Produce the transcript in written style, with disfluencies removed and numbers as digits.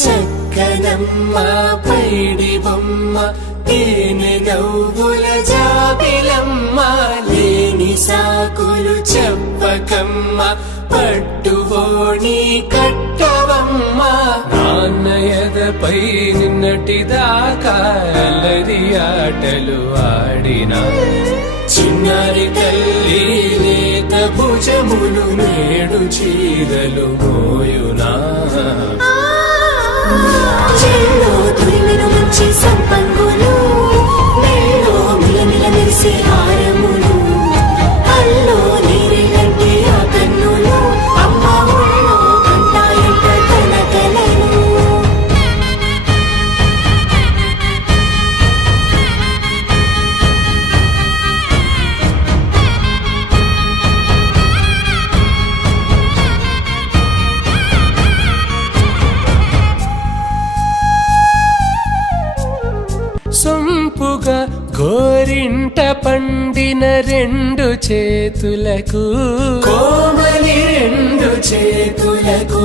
చక్కనమ్మ పైడి బొమ్మ తేనె నవ్వుల జాబిలమ్మ లేని సాకులు చెప్పకమ్మ పట్టువోణి కట్టవమ్మ నాన్నయదపై నిన్నటిదాకా అల్లరి ఆటలు ఆడినా చిన్నారి తల్లి లేత భుజములు నేడు చీరలు మోయునా చెల్లో తురిమిన మంచి సంపంగులు మెల్లో మిలమిల మెరిసే హారములు అల్లో నీరెలంటే ఆ కన్నులు అమ్మ ఒళ్ళో కంటాయంట తన కలలు సొంపుగా గోరింట పండిన రెండు చేతులకు కోమలి రెండు చేతులకు